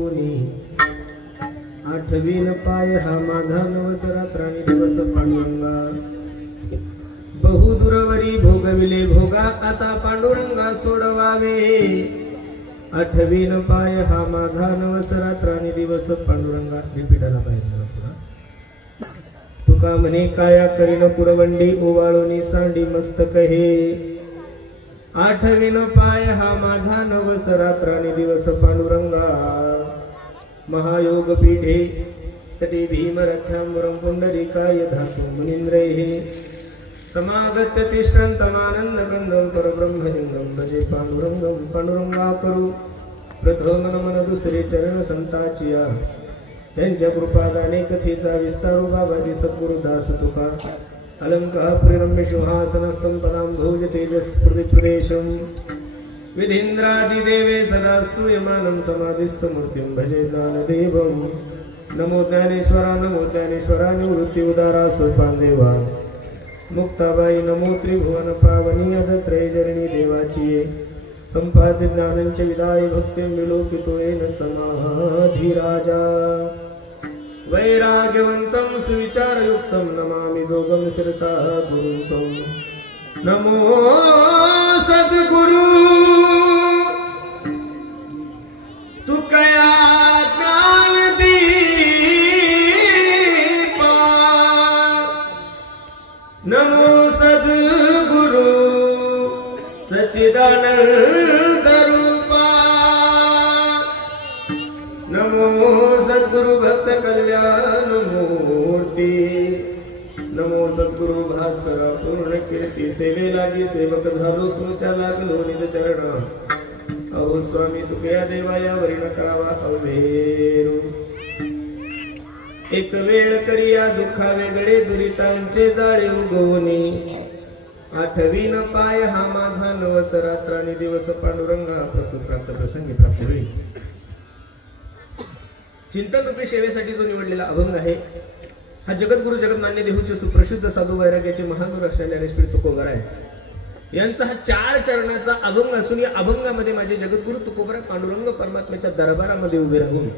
उगवणी आठवीन पाय हा माझा नवस रात्राणी दिवस पांडुरंगा बहुदूरवरी भोगविले भोगा आता पांडुरंगा सोडवावे आठवीन पाय हा माझा नवस रात्राणी दिवस पांडुरंगा रिपीटाला पाहिजे तुका म्हणे काया करीन पुरवंडी ओवाळूनी सांडी मस्तक हे आठवीन पाय हा माझा नवस रात्राणी दिवस पांडुरंगा महायोग पीठे तटे भीमरथ्याम्बरं पुंडरीकाय धातु मुनींद्रै समागत्य तिष्ठन्तमानन्दगन्धं परब्रह्मलिंगं भजे पांडुरंगं पांडुरंगा करू प्रथम नमन दुसरे चरण संताचिया त्यांच्या कृपादाने कथेचा विस्तारू बाबाजी सद्गुरुदास तुका अलंकार प्रिरम्य सिंहासनस्थं पदां भोज तेजस्फुरित्प्रेशं विधीन्द्रादिदेवे सदा स्तूयमानं समाधिस्थमूर्तिं भजे ज्ञानदेवं नमो ज्ञानेश्वरा निवृत्ति उदारा सोपान देवा मुक्ताबाई नमो त्रिभुवन पावनी अदत्रय जननी देवाची संपाद्य ज्ञानंच विदाय भक्ति विलोकितो येन समाधी राजा वैराग्यवंतं सुविचारयुक्तं नमामि जोगं शिरसा गुरुं नमो सद्गुरु तुकया ज्ञान दीपा नमो सद्गुरु सच्चिदानंद रूपा नमो सद्गुरु भक्त कल्याण मूर्ती नमो सद्गुरु भास्करा पूर्ण कीर्ती सेवे लागी सेवक झालो तुमच्या लागलो निज चरण अहो स्वामी तुकया देवाया वरीण करावा अवेरू एक वेळ करिया दुःखा वेगळे दुरितांचे जाळे उगवणी आठवीन पाय हा माझा नवस रात्राणी दिवस पांडुरंगा प्रस्तुत प्राप्त प्रसंगी प्राप्त होईल चिंतन रूपी सेवेसाठी जो निवडलेला अभंग आहे हा जगद्गुरु जगन्मान्य देहूचे सुप्रसिद्ध साधू वैराग्याचे महागुरु असलेले ज्ञानेश्वर तुकोबर आहे यांचा हा 4 चरणाचा अभंग असून या अभंगामध्ये माझे जगद्गुरु तुकोबर पांडुरंग परमात्म्याच्या दरबारामध्ये उभे राहून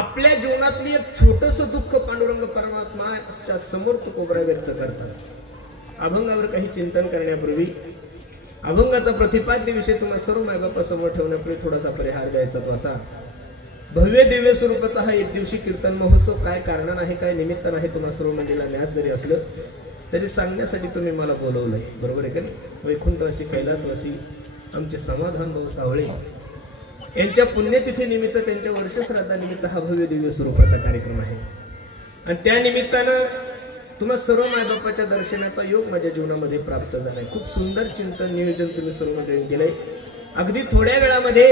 आपल्या जीवनातली एक छोटस दुःख पांडुरंग परमात्म्याच्या समोर तुकोबर व्यक्त करतात अभंगावर काही चिंतन करण्यापूर्वी अभंगाचा प्रतिपाद्य विषय तुम्हाला सर्व मायबापासमोर ठेवण्यापूर्वी थोडासा परिहार द्यायचा तो असा भव्य दिव्य स्वरूपाचा हा एक दिवशी कीर्तन महोत्सव काय कारण आहे काय निमित्त आहे तुम्हाला सर्व मंडळीला ज्ञात जरी असलं तरी सांगण्यासाठी तुम्ही मला बोलवलंय बरोबर आहे का नाही वैकुंठवासी कैलासवासी आमचे समाधान भाऊ सावळे यांच्या पुण्यतिथी निमित्त त्यांच्या वर्षश्राद्धानिमित्त हा भव्य दिव्य स्वरूपाचा कार्यक्रम आहे आणि त्या निमित्तानं तुम्हा सर्व मायबापाच्या दर्शनाचा योग माझ्या जीवनामध्ये प्राप्त झालाय खूप सुंदर चिंतन नियोजन तुम्ही सर्व मंडळी केलंय अगदी थोड्या वेळामध्ये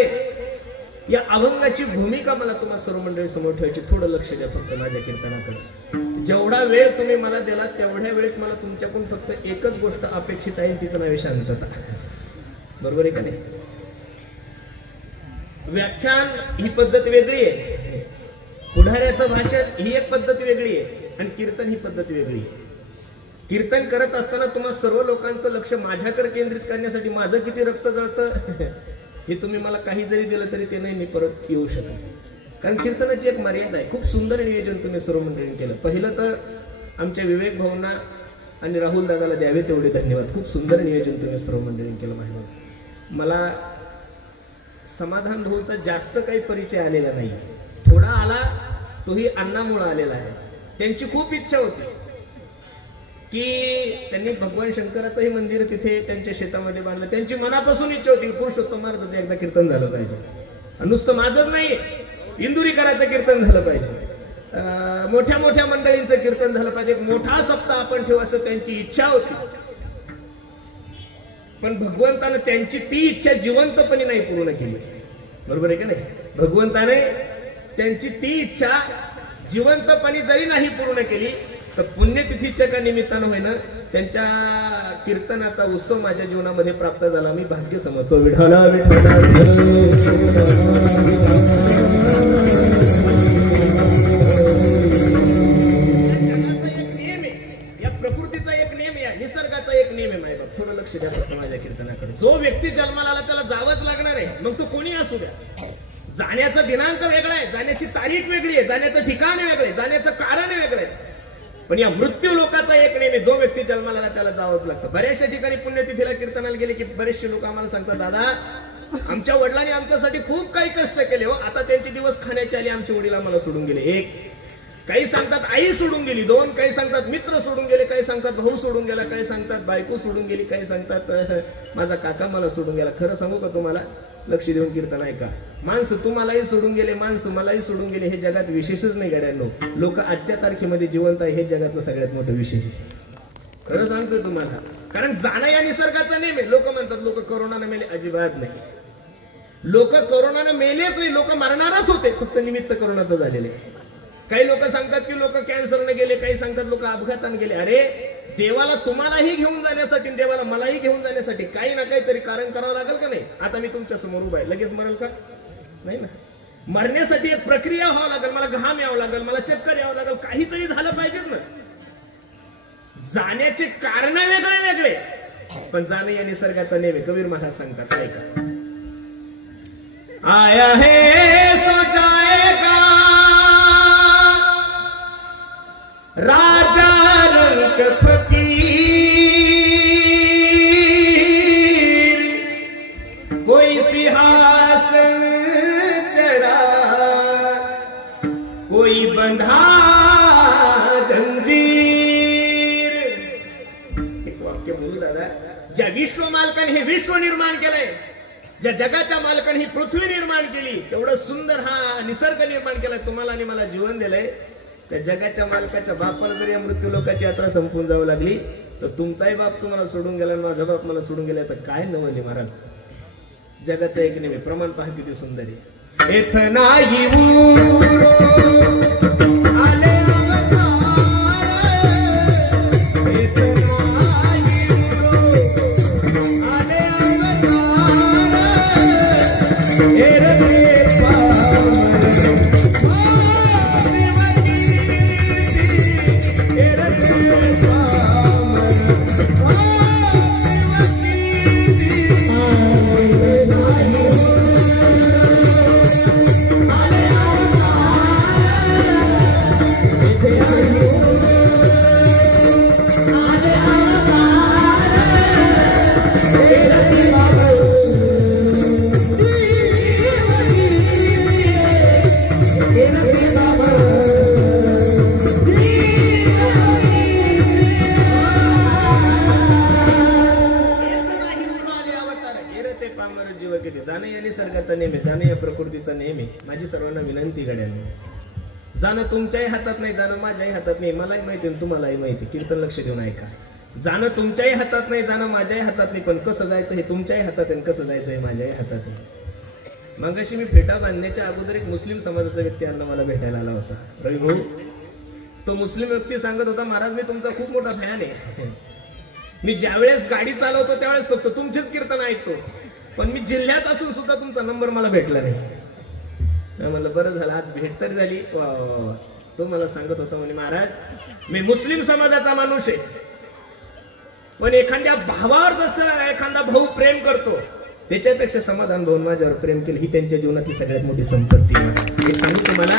या अभंगाची भूमिका मला तुम्हा सर्व मंडळी समोर ठेवायची थोडं लक्ष द्या फक्त माझ्या कीर्तनाकडे जेवढा वेळ तुम्ही मला दिलास तेवढ्या वेळेत मला तुमच्याकडून फक्त एकच गोष्ट अपेक्षित आहे तिचं नाव शांतता बरोबर आहे का नाही व्याख्यान ही पद्धत वेगळी आहे पुढाऱ्याचं भाषण ही एक पद्धत वेगळी आहे आणि कीर्तन ही पद्धत वेगळी आहे कीर्तन करत असताना तुम्हा सर्व लोकांचं लक्ष माझ्याकडे केंद्रित करण्यासाठी माझं किती रक्त जळतं हे तुम्ही मला काही जरी दिलं तरी ते नाही मी परत येऊ शकत कारण कीर्तनाची एक मर्यादा आहे खूप सुंदर नियोजन तुम्ही सर्व मंडळींनी केलं पहिलं तर आमच्या विवेक भाऊंना आणि राहुल दादाला द्यावे तेवढे धन्यवाद खूप सुंदर नियोजन तुम्ही सर्व मंडळींनी केलं माझ्यावर मला समाधान भाऊचा जास्त काही परिचय आलेला नाही थोडा आला तोही अण्णामुळे आलेला आहे त्यांची खूप इच्छा होती की त्यांनी भगवान शंकराचंही मंदिर तिथे त्यांच्या शेतामध्ये बांधलं त्यांची मनापासून इच्छा होती पुरुषोत्तम महाराजाचं एकदा कीर्तन झालं पाहिजे नुसतं माझंच नाही इंदुरीकराचं कीर्तन झालं पाहिजे मोठ्या मोठ्या मंडळींचं कीर्तन झालं पाहिजे एक मोठा सप्ताह आपण ठेवू असं त्यांची इच्छा होती पण भगवंतानं त्यांची ती इच्छा जिवंतपणे नाही पूर्ण केली बरोबर आहे का नाही भगवंताने त्यांची ती इच्छा जिवंतपणे जरी नाही पूर्ण केली तर पुण्यतिथीच्या का निमित्तानं होईना त्यांच्या कीर्तनाचा उत्सव माझ्या जीवनामध्ये प्राप्त झाला मी भाग्य समजतो विठ्ठला विठ्ठला निसर्गाचा एक नियम आहे मायबाप थोडं लक्ष द्या फक्त माझ्या कीर्तनाकडे जो व्यक्ती जन्माला आला त्याला जावंच लागणार आहे मग तो कोणी असू द्या जाण्याचा दिनांक दिनांक वेगळा आहे, जाण्याची तारीख वेगळी आहे, जाण्याचं ठिकाण वेगळं आहे, जाण्याचं कारण वेगळं आहे. पण या मृत्यू लोकाचा एक नेहमी, जो व्यक्ती जन्माला आला त्याला जावंच लागतं. बऱ्याचशा ठिकाणी पुण्यतिथीला कीर्तनाला गेले की बरेचसे लोक आम्हाला सांगतात, दादा आमच्या वडिलांनी आमच्यासाठी खूप काही कष्ट केले हो, आता त्यांचे दिवस खाण्याचे आले, आमचे वडील आम्हाला सोडून गेले. एक, काही सांगतात आई सोडून गेली. दोन, काही सांगतात मित्र सोडून गेले, काही सांगतात भाऊ सोडून गेला, काही सांगतात बायको सोडून गेली, काही सांगतात माझा काका मला सोडून गेला. खरं सांगू का तुम्हाला, लक्ष देऊन कीर्तन ऐका. माणसं तुम्हालाही सोडून गेले, माणसं मलाही सोडून गेले, हे जगात विशेषच नाही गाड्यांनो. लोक आजच्या तारखेमध्ये जिवंत आहे, हे जगातलं सगळ्यात मोठं विशेष. खरं सांगतोय तुम्हाला, कारण जाणं या निसर्गाचा नेम आहे. लोक म्हणतात लोक कोरोनाने मेले, अजिबात नाही. लोक कोरोनाने मेलेच नाही, लोक मरणारच होते, फक्त निमित्त कोरोनाचं झालेलं आहे. काही लोक सांगतात की लोक कॅन्सरने गेले, काही सांगतात लोक अपघाताने गेले. अरे देवाला तुम्हालाही घेऊन जाण्यासाठी, देवाला मलाही घेऊन जाण्यासाठी काही ना काहीतरी कारण करावं लागेल का नाही? आता मी तुमच्या समोर उभा आहे, लगेच मरेल का? नाही ना. मरण्यासाठी एक प्रक्रिया व्हावं लागेल, मला घाम यावं लागेल, मला चक्कर यावं लागेल, काहीतरी झालं पाहिजेत ना. जाण्याचे कारण वेगळे वेगळे, पण जाणे या निसर्गाचा नेम आहे. कबीर महाराज सांगतात, ऐका. आया है सो जाएगा राजा रंग फकीर, कोई सिंहासन चढ़ा, कोई बंधा जंजीर. एक वाक्य बोलू दादा. ज्या विश्व मालकाने हे विश्व निर्माण केलंय, ज्या जगाच्या मालकाने ही पृथ्वी निर्माण केली, एवढं सुंदर हा निसर्ग निर्माण केलाय, तुम्हाला आणि मला जीवन दिलंय, त्या जगाच्या मालकाच्या बापाला जर या मृत्यू लोकाची यात्रा संपून जावं लागली, तर तुमचाही बाप तुम्हाला सोडून गेला, माझा बाप मला सोडून गेला, तर काय नवले महाराज. जगाचा एक नेहमी प्रमाण पहा किती सुंदर आहे. एथनाई ऊरो आले निसर्गाचा नेम आहे, जाणं या प्रकृतीचा नेम आहे. माझी सर्वांना विनंती गड्यांनो, जाणं तुमच्याही हातात नाही, जाणं माझ्याही हातात नाही. मलाही माहिती आहे, तुम्हालाही माहिती. कीर्तन लक्ष देऊन ऐका. जाणं तुमच्याही हातात नाही, जाणं माझ्याही हातात नाही, पण कसं जायचं हे तुमच्याही हातात आहे, कसं जायचं हे माझ्याही हातात आहे. मगाशी मी फेटा बांधण्याच्या अगोदर एक मुस्लिम समाजाचा व्यक्ती अण्णा मला भेटायला आला होता. रवी भाऊ, तो मुस्लिम व्यक्ती सांगत होता, महाराज मी तुमचा खूप मोठा फॅन आहे, मी ज्यावेळेस गाडी चालवतो त्यावेळेस फक्त तुमचेच कीर्तन ऐकतो, पण मी जिल्ह्यात असून सुद्धा तुमचा नंबर मला भेटला नाही. म्हणलं बरं झालं, आज भेट तरी झाली. तो मला सांगत होता, म्हणे महाराज मी मुस्लिम समाजाचा माणूस आहे, पण एखाद्या भावावर जसं एखादा भाऊ प्रेम करतो त्याच्यापेक्षा समाधान भाऊन माझ्यावर प्रेम केलं, ही त्यांच्या जीवनातली सगळ्यात मोठी संपत्ती. एक सांगू तुम्हाला,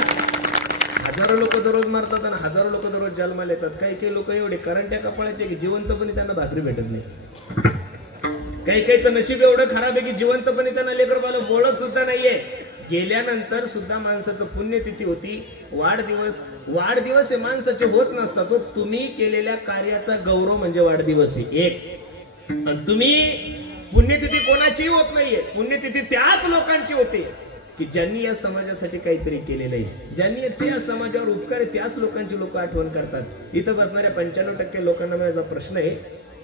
हजारो लोक दररोज मारतात आणि हजारो लोक दररोज जन्माला येतात. काही काही लोक एवढे करंट्या कपाळाचे की जिवंतपणे त्यांना भाकरी भेटत नाही. काही काहीचं नशीब एवढं खराब आहे की जिवंतपणे त्यांना लेकरबाला बोलत सुद्धा नाहीये. गेल्यानंतर सुद्धा माणसाचं पुण्यतिथी होती, वाढदिवस हे माणसाचे होत नसतात. तो तुम्ही केलेल्या कार्याचा गौरव म्हणजे वाढदिवस आहे एक. तुम्ही पुण्यतिथी कोणाची होत नाहीये, पुण्यतिथी त्याच लोकांची होते की ज्यांनी या समाजासाठी काहीतरी केलेलं आहे, ज्यांनी या समाजावर उपकार आहे, त्याच लोकांची लोक आठवण करतात. इथं बसणाऱ्या 95% लोकांना माझा प्रश्न आहे,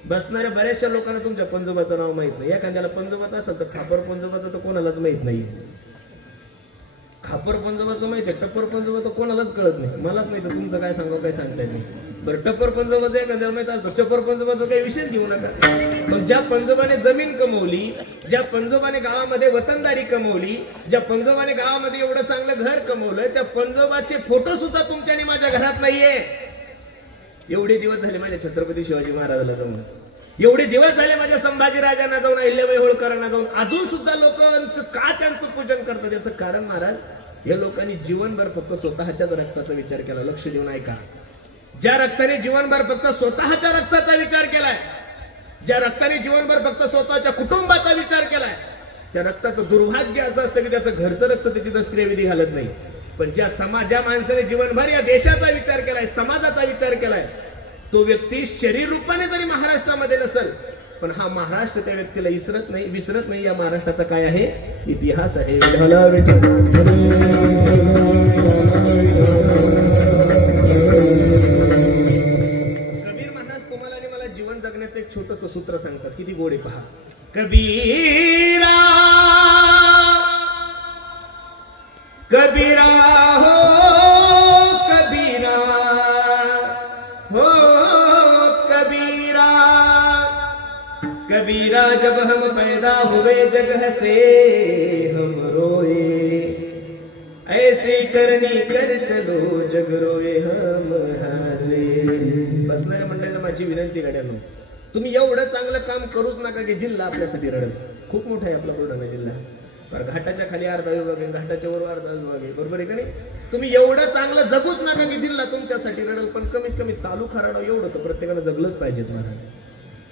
बसणाऱ्या बऱ्याचशा लोकांना तुमच्या पंजोबाचं नाव माहित नाही. एखाद्याला पंजोबाचं असेल तर खापर पंजोबाचं तर कोणालाच माहित नाही. खापर पंजोबाचं माहित आहे, टप्पर पंजोबा तर कोणालाच कळत नाही. मलाच नाही तर तुमचं काय सांगा, काय सांगता येत नाही. बरं, टप्पर पंजोबाचं एखाद्याला माहित असतं, चप्पर पंजोबाचं काही विशेष घेऊ नका. पण ज्या पंजोबाने जमीन कमवली, ज्या पंजोबाने गावामध्ये वतनदारी कमवली, ज्या पंजोबाने गावामध्ये एवढं चांगलं घर कमवलं, त्या पंजोबाचे फोटो सुद्धा तुमच्या आणि माझ्या घरात नाहीये. एवढे दिवस झाले माझ्या छत्रपती शिवाजी महाराजाला जाऊन, एवढे दिवस झाले माझ्या संभाजी राजांना जाऊन, अहिल्याबाई होळकरांना जाऊन, अजून सुद्धा लोकांचं का त्यांचं पूजन करतात? याचं कारण महाराज, या लोकांनी जीवनभर फक्त स्वतःच्याच रक्ताचा विचार केला. लक्ष देऊन ऐका. ज्या रक्ताने जीवनभर फक्त स्वतःच्या रक्ताचा विचार केलाय, ज्या रक्ताने जीवनभर फक्त स्वतःच्या कुटुंबाचा विचार केलाय, त्या रक्ताचं दुर्भाग्य असं असतं की त्याचं घरचं रक्त त्याची दशक्रियाविधी घालत नाही. पण ज्या माणसाने जीवनभर या देशाचा विचार केलाय, समाजाचा विचार केलाय, तो व्यक्ती शरीर रूपाने जरी महाराष्ट्रामध्ये नसेल, पण हा महाराष्ट्र त्या व्यक्तीला विसरत नाही. या महाराष्ट्राचा काय आहे? इतिहास आहे. कबीर महाराज तुम्हाला आणि मला जीवन जगण्याचं एक छोटस सूत्र सांगतात. किती गोड आहे पहा. कबीरा कबीरा हो कबीरा हो कबीरा, कबीरा जब हम पैदा हुए जग हसे हम रोए, ऐसी करनी कर चलो जग रोए हम हसे. बसणाऱ्या मंडळीला माझी विनंती गाड्यांनो, तुम्ही एवढं चांगलं काम करूच नका की जिल्हा आपल्यासाठी रडेल. खूप मोठा आहे आपला बुलढाणा जिल्हा. घाटाच्या खाली अर्धा विभाग आहे, घाटाच्या वर अर्धा विभाग आहे, बरोबर आहे का नाही? तुम्ही एवढं चांगलं जगूच नका की जिल्हा तुमच्यासाठी रडेल. पण कमीत कमी तालुका रडाव एवढं तर प्रत्येकानं जगलंच पाहिजेत महाराज.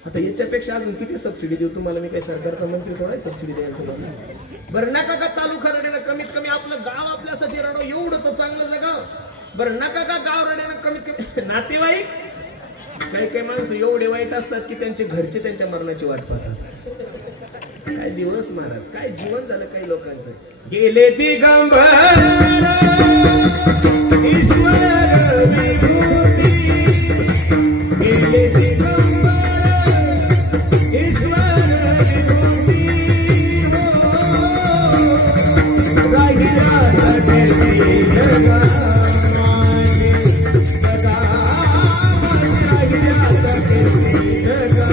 आता याच्यापेक्षा अजून किती सबसिडी देऊ तुम्हाला? मी काही सरकारचा मंत्री थोडा सबसिडी द्यायला तुम्हाला. बरं नका का तालुका रडेनं, कमीत कमी आपलं गाव आपल्यासाठी रडाव एवढं तर चांगलं जगाव. बरं नका का गाव रडेनं, कमीत कमी नातेवाईक. काही काही माणसं एवढे वाईट असतात की त्यांचे घरचे त्यांच्या मरणाची वाट पाहतात. काय दिवस महाराज, काय जीवन झालं काही लोकांचं. गेले दिगंबर ईश्वर विभूती, गेले दिगंबर ईश्वर विभूती, राहिला जगती जगा सदा, राहिला जगती जगा.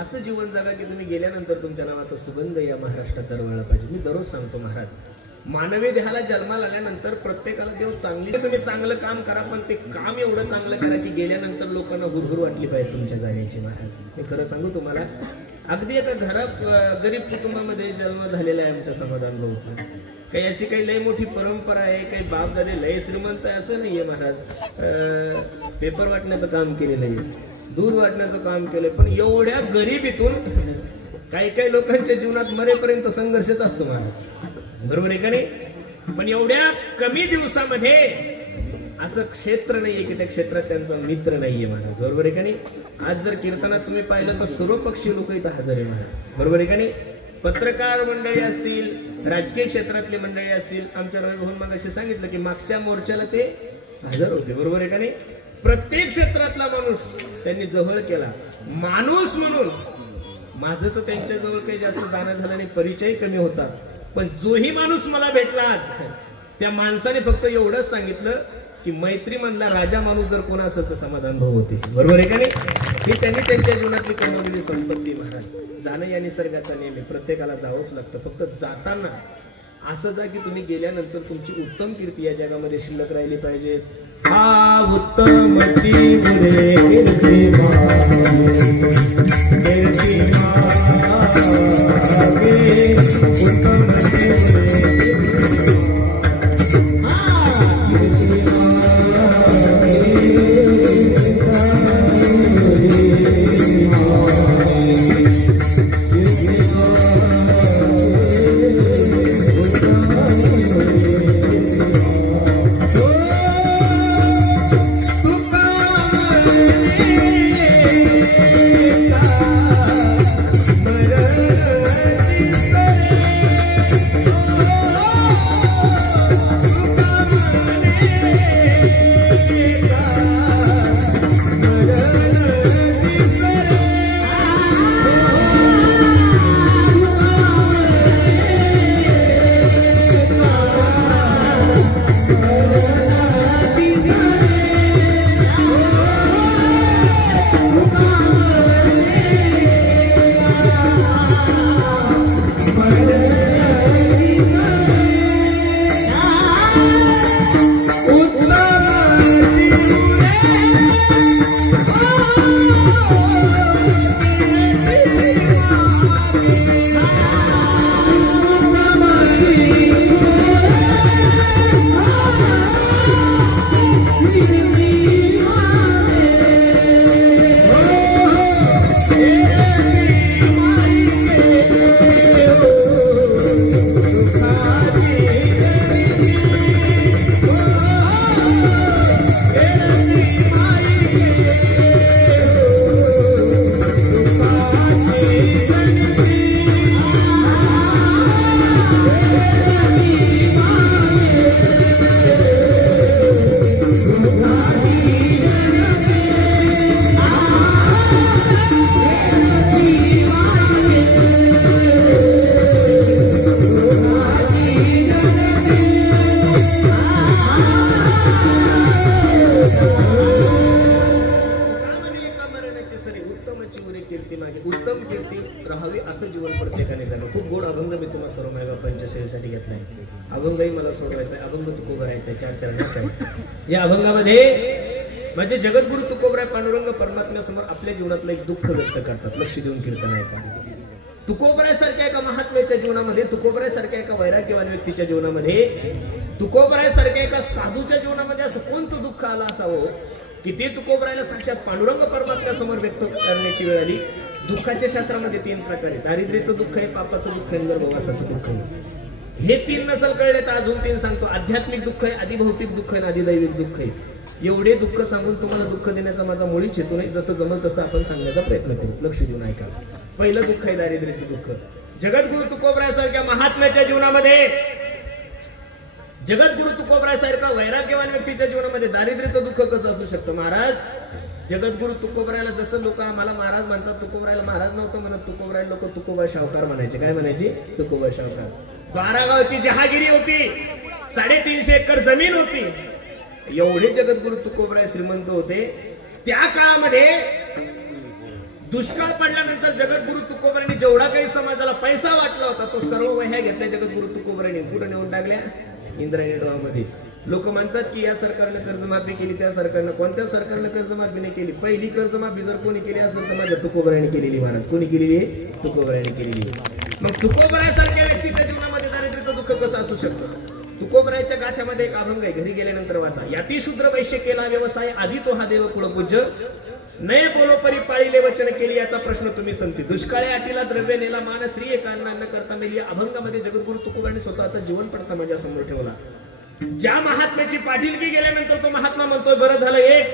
असं जीवन जगा की तुम्ही गेल्यानंतर तुमच्या नावाचा सुगंध या महाराष्ट्रात दरवळला पाहिजे. मी दररोज सांगतो महाराज, मानवी देहाला जन्माला आल्यानंतर प्रत्येकाला देव चांगली, तुम्ही चांगलं काम करा, पण ते काम एवढं चांगलं करा की गेल्यानंतर लोकांना हुरहुर वाटली पाहिजे तुमच्या जाण्याची. महाराज मी खरं सांगू तुम्हाला, अगदी एका घरात गरीब कुटुंबामध्ये जन्म झालेला आहे आमच्या समाधान भाऊचा. काही अशी काही लय मोठी परंपरा आहे, काही बाप दादे लय श्रीमंत आहे असं नाहीये महाराज. पेपर वाटण्याचं काम केलेलं आहे, दूध वाटण्याचं काम केलंय, पण एवढ्या गरिबीतून काही काही लोकांच्या जीवनात मरेपर्यंत संघर्षच असतो महाराज, बरोबर आहे का नाही? पण एवढ्या कमी दिवसामध्ये असं क्षेत्र नाहीये की त्या क्षेत्रात त्यांचा मित्र नाहीये महाराज, बरोबर आहे का नाही? आज जर कीर्तनात तुम्ही पाहिलं तर सर्व पक्षी लोक इथं हजर आहे महाराज, बरोबर आहे का नाही? पत्रकार मंडळी असतील, राजकीय क्षेत्रातली मंडळी असतील, आमच्या रवी भाऊन मग असे सांगितलं की मागच्या मोर्चाला ते हजर होते, बरोबर आहे का नाही? प्रत्येक क्षेत्रातला माणूस त्यांनी जवळ केला. माणूस म्हणून माझं तर त्यांच्याजवळ काही जास्त जाणं झालं नाही, परिचय कमी होता, पण जोही माणूस मला भेटला आज त्या माणसाने फक्त एवढंच सांगितलं की मैत्री मधला राजा माणूस जर कोण असेल तर समाधान भाऊ होते. बरोबर आहे का नाही? ही त्यांनी त्यांच्या जीवनातली कमवलेली संपत्ती. महाराज जाणं या निसर्गाचा नियम आहे, प्रत्येकाला जावंच लागतं. फक्त जाताना असं जा की तुम्ही गेल्यानंतर तुमची उत्तम कीर्ती या जगामध्ये शिल्लक राहिली पाहिजे. हा उत्तमची उरे कीर्ती या अभंगामध्ये म्हणजे जगद्गुरु तुकोबराय पांडुरंग परमात्म्यासमोर आपल्या जीवनातलं एक दुःख व्यक्त करतात. लक्ष देऊन कीर्तन ऐका. तुकोबराय सारख्या एका महात्म्याच्या जीवनामध्ये, तुकोबराय सारख्या एका वैराग्यवान व्यक्तीच्या जीवनामध्ये, तुकोबराय सारख्या एका साधूच्या जीवनामध्ये असं कोणतं दुःख आलं असावं की ते तुकोबरायला साक्षात पांडुरंग परमात्म्यासमोर व्यक्त करण्याची वेळ आली. दुःखाच्या शास्त्रामध्ये 3 प्रकार आहेत. दारिद्र्याचं दुःख आहे, पापाचं दुःख आहे, गर्भवासाचं दुःख आहे. हे 3 नसल कळले तर अजून 3 सांगतो. आध्यात्मिक दुःख आहे, आदिभौतिक दुःख आहे, आदिदैविक दुःख आहे. एवढे दुःख सांगून तुम्हाला दुःख देण्याचा माझा मुळीच हेतू नाही. जसं जमल तसं आपण सांगण्याचा प्रयत्न करू. लक्ष देऊन ऐका. पहिलं दुःख आहे दारिद्र्याचं दुःख. जगद्गुरु तुकोबराय सारख्या महात्म्याच्या जीवनामध्ये, जगद्गुरु तुकोबराय सारख्या वैराग्यवान व्यक्तीच्या जीवनामध्ये दारिद्र्याचं दुःख कसं असू शकतं? महाराज जगद्गुरु तुकोबरायला जसं लोक आम्हाला महाराज म्हणतात, तुकोबरायला महाराज नव्हतं म्हणत. तुकोबराय लोक तुकोबा शावकार म्हणायचे. काय म्हणायचे? तुकोबा शावकार. 12 गावची जहागिरी होती, 350 एकर जमीन होती. एवढे जगद्गुरु तुकोबराय श्रीमंत होते. त्या काळामध्ये दुष्काळ पडल्यानंतर जगद्गुरु तुकोबरायांनी जेवढा काही समाजाला पैसा वाटला होता तो सर्व वह्या घेतल्या जगद्गुरु तुकोबरायांनी. कुठे नेऊन टाकल्या? इंद्रायणी ड्रॉमध्ये. लोक म्हणतात की या सरकारने कर्जमाफी केली, त्या सरकारने. कोणत्या सरकारने कर्जमाफी नाही केली? पहिली कर्जमाफी जर कोणी केली असेल तर माझ्या तुकोबरायांनी केलेली. महाराज कोणी केलेली? तुकोबरायांनी केलेली. मग तुकोबरायासारख्या व्यक्तीच्या जीवनामध्ये दारिद्र्याचं दुःख कसं असू शकतं? तुकोबरायच्या गाथ्यामध्ये एक अभंग आहे, घरी गेल्यानंतर वाचा. याती शूद्र वैश्य केला व्यवसाय, आधी तो हा देव कुळपूज्य, नये बोलो परी पाळीले वचन केली, याचा प्रश्न तुम्ही संती. दुष्काळी अटीला द्रव्य नेला, मान स्त्री एकांना न करता मेली. या अभंगामध्ये जगद्गुरु तुकोबरायांनी स्वतःचा जीवनपट समाजासमोर ठेवला. ज्या महात्म्याची पाटीलकी गेल्यानंतर तो महात्मा म्हणतोय बरं झालं एक.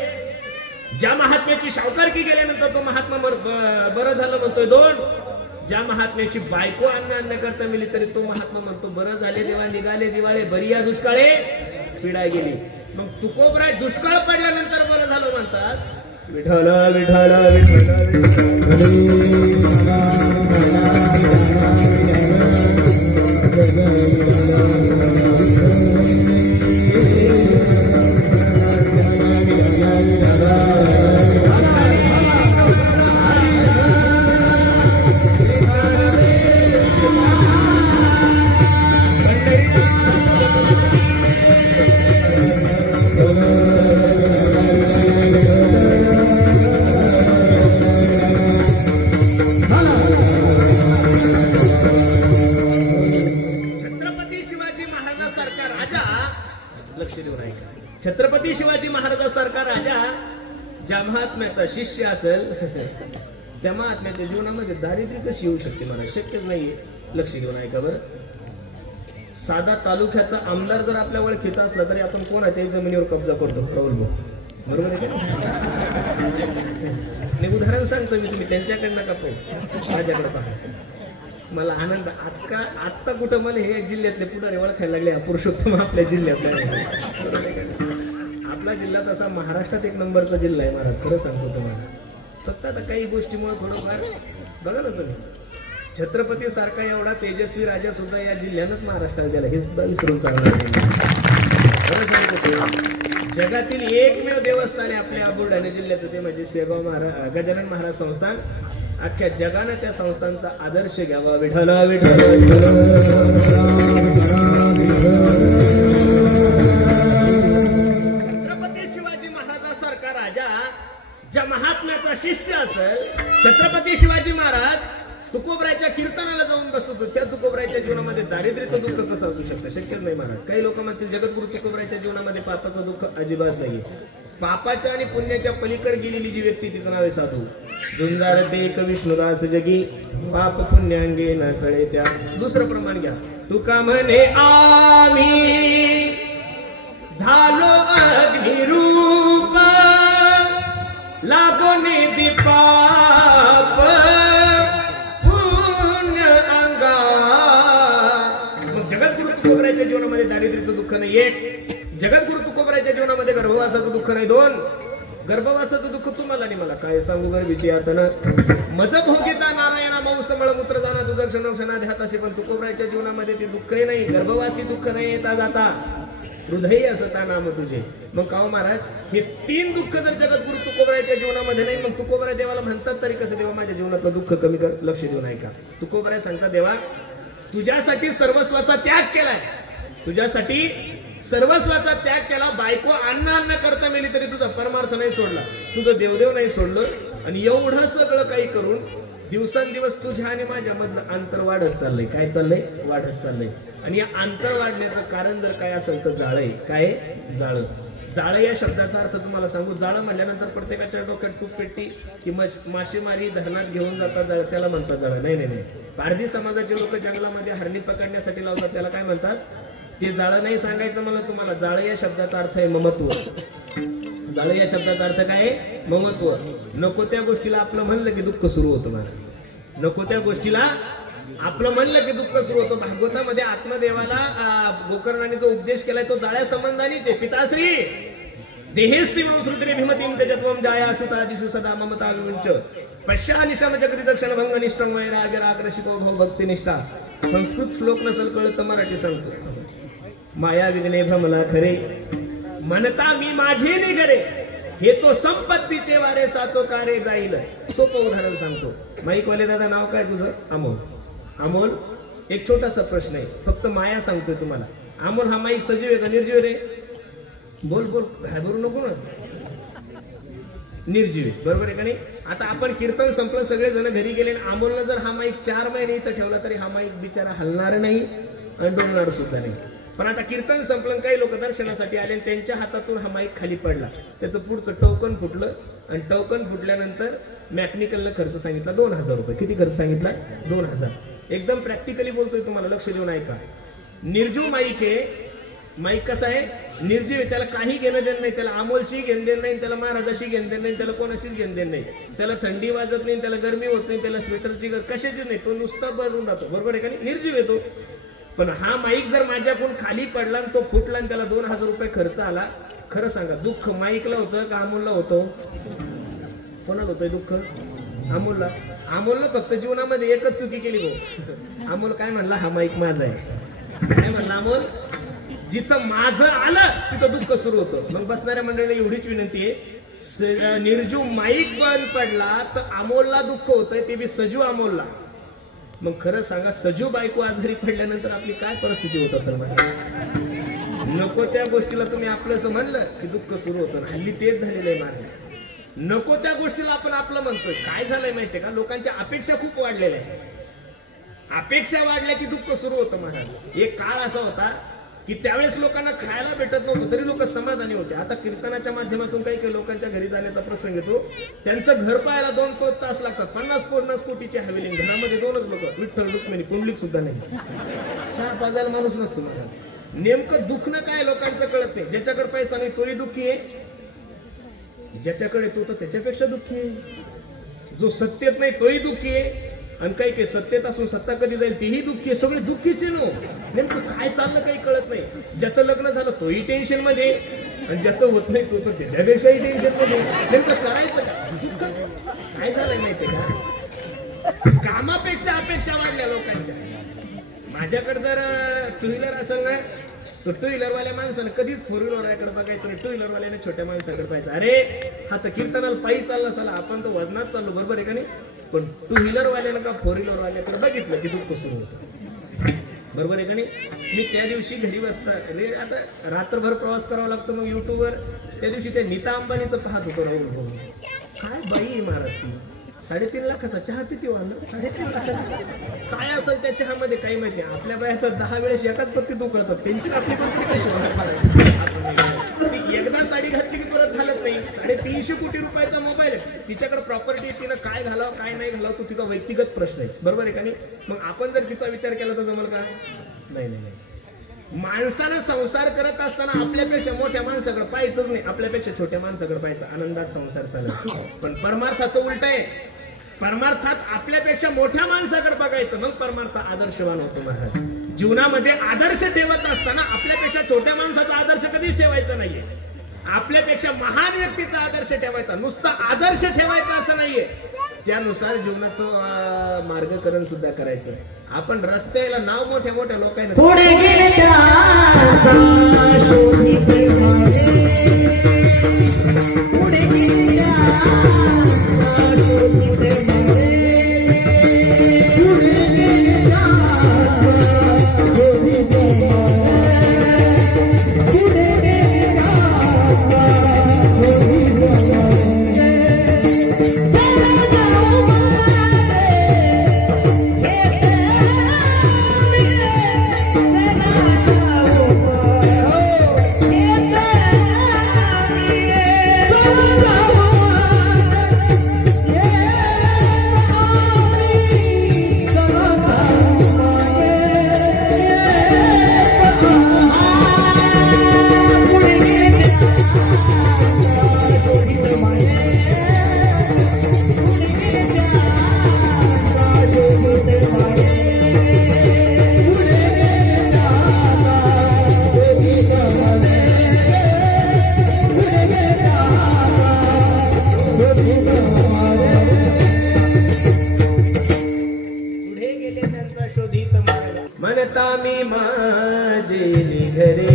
ज्या महात्म्याची शावकारकी गेल्यानंतर तो महात्मा बरं झालं म्हणतोय 2. ज्या महात्म्याची बायको अन्न करता मिली तरी तो महात्मा म्हणतो बरं झाले देवा, निघाले दिवाळे, बरी या दुष्काळे पीडा गेली. मग तुकोबराय दुष्काळ पडल्यानंतर बरं झालं म्हणतात. विठ्ठल विठ्ठल छत्रपती शिवाजी महाराजांसारखा राजा ज्या महात्म्याचा शिष्य असेल त्या महात्म्याच्या जीवनामध्ये दारिद्र्य कशी येऊ शकते मला शक्यच नाहीये. लक्ष देऊन ऐका बरं. साधा तालुक्याचा आमदार जर आपल्या ओळखीचा असला तरी आपण कोणाच्याही जमिनीवर कब्जा करतो. राहुल भाऊ बरोबर आहे का? उदाहरण सांगतो मी, तुम्ही त्यांच्याकडनं का पाहू माझ्याकडे पहा. मला आनंद आत्ता कुठं मला हे जिल्ह्यातले पुढारी ओळखायला लागले. पुरुषोत्तम आपल्या जिल्ह्यातला आपला जिल्हा तसा महाराष्ट्रात एक नंबरचा जिल्हा आहे महाराज. खरं सांगतो तुम्हाला. फक्त आता काही गोष्टीमुळे थोडंफार बघा ना तुम्ही, छत्रपती सारखा एवढा तेजस्वी राजा सुद्धा या जिल्ह्यानंच महाराष्ट्रात गेला हे सुद्धा विसरून चालणार नाही. खरं सांगतो जगातील एकमेव देवस्थान आहे आपल्या बुलढाणा जिल्ह्याचं ते म्हणजे शेगाव महाराज गजानन महाराज संस्थान. अख्ख्या जगानं त्या संस्थांचा आदर्श घ्यावा. विठ्ठल विठ्ठल छत्रपती शिवाजी महाराजांसारखा राजा ज्या महात्म्याचा शिष्य असेल. छत्रपती शिवाजी महाराज तुकोबरायच्या कीर्तनाला जाऊन बसतो. त्या तुकोबरायच्या जीवनामध्ये दारिद्र्याचं दुःख कसं असू शकतं? शक्यच नाही महाराज. काही लोक म्हणतील जगद्गुरु तुकोबरायच्या जीवनामध्ये पापाचं दुःख अजिबात नाहीये. पापाच्या आणि पुण्याच्या पलीकडे गेलेली जी व्यक्ती तिचं नाव आहे साधू. झुंजारते एक विष्णुदास जगी पाप पुण्यांगे न कळे त्या. दुसरं प्रमाण घ्या. तुका म्हणे आम्ही झालो अग्निरूप लागोने दीपाप पुण्य अंगा. मग जगद्गुरु तुकोबरायच्या जीवनामध्ये दारिद्र्याचं दुःख नाही. एक जगद्गुरु तुकोबरायच्या जीवनामध्ये गर्भवासाचं दुःख नाही. दोन गर्भवासाचं दुःख तुम्हाला आणि मला काय सांगू. गर्भीची यातना मज भोगिता नारायणा मौस मळमूत्र जाणा दुदर्शन औषणा ध्याताशी. पण तुकोबरायच्या जीवनामध्ये ते दुःखही नाही. गर्भवासी दुःख नाही येता जाता हृदय असता नाम तुझे. मग काव महाराज हे तीन दुःख जर जगद्गुरु तुकोबरायच्या जीवनामध्ये नाही मग तुकोबराय देवाला म्हणतात तरी कसं देवा माझ्या जीवनातलं दुःख कमी कर. लक्ष देऊन ऐका. तुकोबराय सांगतात देवा तुझ्यासाठी सर्वस्वाचा त्याग केलाय. तुझ्यासाठी सर्वस्वाचा त्याग केला. बायको अन्न करता मेली तरी तुझा परमार्थ नाही सोडला. तुझं देवदेव नाही सोडलं. आणि एवढं सगळं काही करून दिवसांदिवस तुझ्या आणि माझ्या मधलं अंतर वाढत चाललंय. काय चाललंय? वाढत चाललंय. आणि या अंतर वाढण्याचं कारण जर काय असेल तर जाळ आहे. काय? जाळ. जाळ या शब्दाचा अर्थ तुम्हाला सांगू. जाळ म्हणल्यानंतर प्रत्येकाच्या डोक्यात टूप पेटी की मासेमारी धरणात घेऊन जातात जाळ त्याला म्हणतात जाळ. नाही नाही नाही. पारधी समाजाचे लोक जंगलामध्ये हरणी पकडण्यासाठी लावतात त्याला काय म्हणतात? ते जाळ नाही सांगायचं मला तुम्हाला. जाळ या शब्दाचा अर्थ आहे ममत्व. जाळ या शब्दाचा अर्थ काय आहे? ममत्व. नको त्या गोष्टीला आपलं म्हणलं की दुःख सुरू होतं महाराज. नको त्या गोष्टीला आपलं म्हणलं की दुःख सुरू होतं. भागवतामध्ये आत्मदेवाला गोकर्णाने जो उपदेश केलाय तो जाळ्या संबंधानीच आहे. पिताश्री देहेस्ती श्रुतरे भीमतीम तेजत्वम जाया अशुतादिषु सदा ममता विमुंच पश्चा निशम जगती दक्षिण भंग निष्ठं वैराग्य राग रसिको भव भक्ती निष्ठा. संस्कृत श्लोक नसेल कळत तर मराठी सांगतो. माया विघ्ने भ्रमला खरे म्हणता मी माझे निगरे हे तो संपत्तीचे वारे साचो कारे जाईल. सोपं उदाहरण सांगतो. माईकवाले दादा नाव काय तुझं? अमोल. अमोल एक छोटासा प्रश्न आहे फक्त माया सांगतोय तुम्हाला. अमोल हा माईक सजीव आहे का निर्जीव रे? बोल बोल घाबरू नको ना. निर्जीव आहे बरोबर आहे का नाही? आता आपण कीर्तन संपलं सगळेजण घरी गेले. अमोलनं जर हा माईक 4 महिने इथं ठेवला तरी हा माईक बिचारा हलणार नाही आणि डोलणार सुद्धा नाही. पण आता कीर्तन संपलं काही लोक दर्शनासाठी आले आणि त्यांच्या हातातून हा माईक खाली पडला. त्याचं पुढचं टोकन फुटलं आणि टोकन फुटल्यानंतर मॅकॅनिकलनं खर्च सांगितला 2000 रुपये. किती खर्च सांगितला? 2000. एकदम प्रॅक्टिकली बोलतोय तुम्हाला. लक्ष देऊन ऐका. निर्जीव माईक आहे. माईक कसा आहे? निर्जीव आहे. त्याला काही घेणं देणं नाही. त्याला अमोलशी घेणं देणं नाही. त्याला महाराजाशी घेणं देणं नाही. त्याला कोणाशीच घेणं देणं नाही. त्याला थंडी वाजत नाही. त्याला गरमी होत नाही. त्याला स्वेटरची कशाची नाही. तो नुसता बनून राहतो. बरोबर आहे का नाही? निर्जीव येतो. पण हा माईक जर माझ्याकडून खाली पडला आणि तो फुटला आणि त्याला 2000 रुपये खर्च आला. खरं सांगा दुःख माईकला होतं का अमोलला होतं? कोणाला होतंय दुःख? अमोलला. अमोलनं फक्त जीवनामध्ये एकच चुकी केली भाऊ. अमोल काय म्हणला, हा माईक माझा आहे. काय म्हणला अमोल? जिथं माझं आलं तिथं दुःख सुरू होतं. मग बसणाऱ्या मंडळीला एवढीच विनंती आहे, निर्जू माईक बंद पडला तर अमोलला दुःख होतंय, ते बी सजू अमोलला. मग खरं सांगा, सजू बायको आजारी पडल्यानंतर आपली काय परिस्थिती होत असेल? नको त्या गोष्टीला तुम्ही आपलं म्हणलं की दुःख सुरू होतं. हल्ली तेच झालेलं आहे महाराज. नको त्या गोष्टीला आपण आपलं म्हणतोय. काय झालंय माहितीये का, लोकांच्या अपेक्षा खूप वाढलेल्या आहेत. अपेक्षा वाढल्या की दुःख सुरू होतं महाराज. एक काळ असा होता की त्यावेळेस लोकांना खायला भेटत नव्हतं तरी लोक समाधानी होते. आता कीर्तनाच्या माध्यमातून काही काही लोकांच्या घरी जाण्याचा प्रसंग येतो, त्यांचं घर पाहायला 2 तास लागतात. 50 कोटीची हवेली, घरामध्ये 2च लोक, विठ्ठल रुक्मिणी, कुंडलिक सुद्धा नाही. 4-5 माणूस नसतो महाराज. नेमकं दुखणं काय लोकांचं कळत नाही. ज्याच्याकडे पैसा नाही तोही दुःखी आहे, ज्याच्याकडे तो तर त्याच्यापेक्षा दुःखी आहे. जो सत्तेत नाही तोही दुःखी आहे, आणि काही काही सत्तेत असून सत्ता कधी जाईल तेही दुःखी आहे. सगळे दुःखीचे नो. नेमकं काय चाललं काही कळत नाही. ज्याचं लग्न झालं तोही टेन्शन मध्ये, आणि ज्याचं होत नाही तो तर त्याच्यापेक्षाही टेन्शन मध्ये. नेमकं करायचं दुःख काय झालंय माहितीये का, कामापेक्षा अपेक्षा वाढल्या लोकांच्या. माझ्याकडे जर 2 व्हीलर असेल ना, तर 2 व्हीलरवाल्या माणसानं कधीच 4 व्हीलरवाल्याकडे बघायचं नाही. 2 व्हीलरवाल्याने छोट्या माणसाकडे पाहायचं. अरे हा तर कीर्तनाला पायी चालला साला, आपण तर वजनात चाललो, बरोबर आहे का नाही? पण 2 व्हीलरवाल्याला का 4 व्हीलरवाल्याकडे बघितलं की दुःख सुरू होतं, बरोबर आहे का नाही? मी त्या दिवशी घरी बसता, अरे आता रात्रभर प्रवास करावा लागतो. मग युट्यूबवर त्या दिवशी त्या नीता अंबानीचं पाहत होतो. राहुल भाऊ काय बाई महाराज, ती 3.5 लाखाचा चहा पिती वाढलं. 3.5 लाखाचा काय असेल त्या चहामध्ये काही माहिती. आपल्या बाया तर 10 वेळेस एकाच पत्तीत उकळतात. टेन्शन आपली कोणती कशी होणार? एकदा साडी घातली की परत घालत नाही. 350 कोटी रुपयाचा मोबाईल आहे, तिच्याकडे प्रॉपर्टी, तिनं काय घालावं काय नाही घालावं तो तिचा व्यक्तिगत प्रश्न आहे, बरोबर आहे का नाही? मग आपण जर तिचा विचार केला तर जमल का? नाही नाही नाही. माणसानं संसार करत असताना आपल्यापेक्षा मोठ्या माणसाकडे पाहायचंच नाही, आपल्यापेक्षा छोट्या माणसाकडे पाहायचं. आनंदात संसार चालत. पण परमार्थाचं उलट आहे. परमार्थात आपल्यापेक्षा मोठ्या माणसाकडे बघायचं, मग परमार्थ आदर्शवान होतो महाराज. जीवनामध्ये आदर्श ठेवत असताना आपल्यापेक्षा छोट्या माणसाचा आदर्श कधीच ठेवायचा नाहीये. आपल्यापेक्षा महान व्यक्तीचा आदर्श ठेवायचा. नुसता आदर्श ठेवायचा असं नाहीये, त्यानुसार जीवनाचं मार्गकरण सुद्धा करायचं. आपण रस्त्याला नाव मोठ्या मोठ्या लोकांना पुढे गेले म्हणता मी माझे निघरे